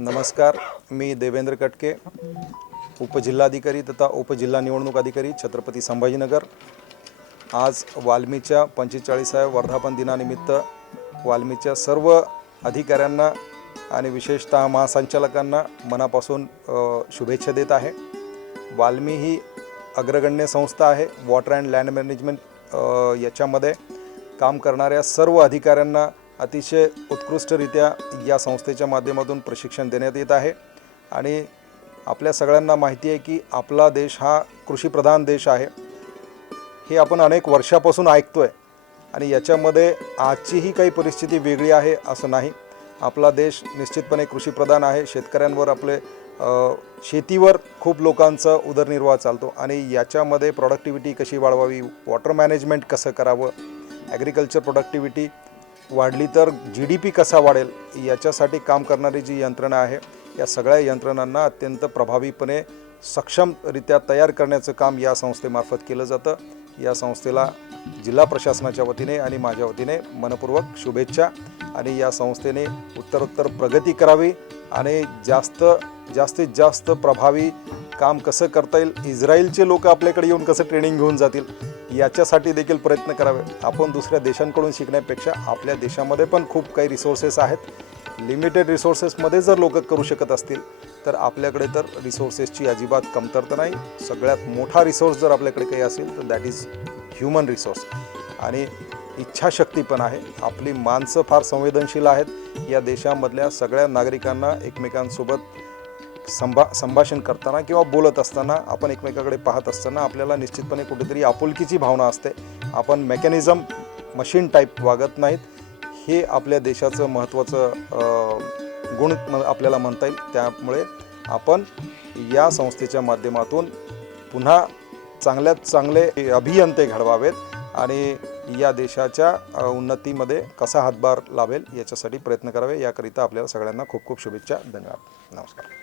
नमस्कार, मी देवेंद्र कटके, उपजिल्हाधिकारी तथा उपजिल्हा निवडणूक अधिकारी छत्रपती संभाजीनगर। आज वाल्मीच्या 45व्या वर्धापन दिनानिमित्त वाल्मीच्या सर्व अधिकाऱ्यांना आणि विशेषतः महासंचालकांना मनापासून शुभेच्छा देत आहे। वाल्मी ही अग्रगण्य संस्था आहे। वॉटर अँड लँड मॅनेजमेंट याच्यामध्ये काम करणाऱ्या सर्व अधिकाऱ्यांना अतिशय उत्कृष्टरित्या या संस्थेच्या माध्यमातून प्रशिक्षण देण्यात येत आहे। आणि आपल्या सगळ्यांना माहिती आहे की आपला देश हा कृषीप्रधान देश आहे, हे आपण अनेक वर्षापासून ऐकतोय। आणि याच्यामध्ये आजची ही काही परिस्थिती वेगळी आहे असं नाही। आपला देश निश्चितपणे कृषीप्रधान आहे। शेतकऱ्यांवर आपले शेतीवर खूप लोकांचा उदरनिर्वाह चालतो आणि याच्यामध्ये प्रोडक्टिव्हिटी कशी वाढवावी, वॉटर मॅनेजमेंट कसं करावं, ॲग्रिकल्चर प्रोडक्टिव्हिटी वाढली तर GDP कसा वाढेल, याच्यासाठी काम करणारी जी यंत्रणा आहे, या सगळ्या यंत्रणांना अत्यंत प्रभावीपणे सक्षमरित्या तयार करण्याचं काम या संस्थेमार्फत केलं जातं। या संस्थेला जिल्हा प्रशासनाच्या वतीने आणि माझ्या वतीने मनपूर्वक शुभेच्छा। आणि या संस्थेने उत्तरोत्तर प्रगती करावी आणि जास्तीत जास्त प्रभावी काम कसं करता येईल, इस्रायलचे लोक आपल्याकडे येऊन कसं ट्रेनिंग घेऊन जातील, याच्यासाठी देखील प्रयत्न करावे। आपण दुसऱ्या देशांकडून शिकण्यापेक्षा आपल्या देशामध्ये पण खूप काही रिसोर्सेस आहेत। लिमिटेड रिसोर्सेसमध्ये जर लोक करू शकत असतील तर आपल्याकडे तर रिसोर्सेसची अजिबात कमतरता नाही। सगळ्यात मोठा रिसोर्स जर आपल्याकडे काही असेल तर दॅट इज ह्युमन रिसोर्स आणि इच्छाशक्ती पण आहे। आपली माणसं फार संवेदनशील आहेत। या देशामधल्या सगळ्या नागरिकांना एकमेकांसोबत संभाषण करताना किंवा बोलत असताना, आपण एकमेकाकडे पाहत असताना आपल्याला निश्चितपणे कुठेतरी आपुलकीची भावना असते। आपण मेकॅनिझम मशीन टाईप वागत नाहीत। हे आपल्या देशाचं महत्त्वाचं गुण आपल्याला म्हणता येईल। त्यामुळे आपण या संस्थेच्या माध्यमातून पुन्हा चांगल्यात चांगले अभियंते घडवावेत आणि या देशाच्या उन्नतीमध्ये कसा हातभार लावेल याच्यासाठी प्रयत्न करावे। याकरिता आपल्याला सगळ्यांना खूप खूप शुभेच्छा। धन्यवाद। नमस्कार।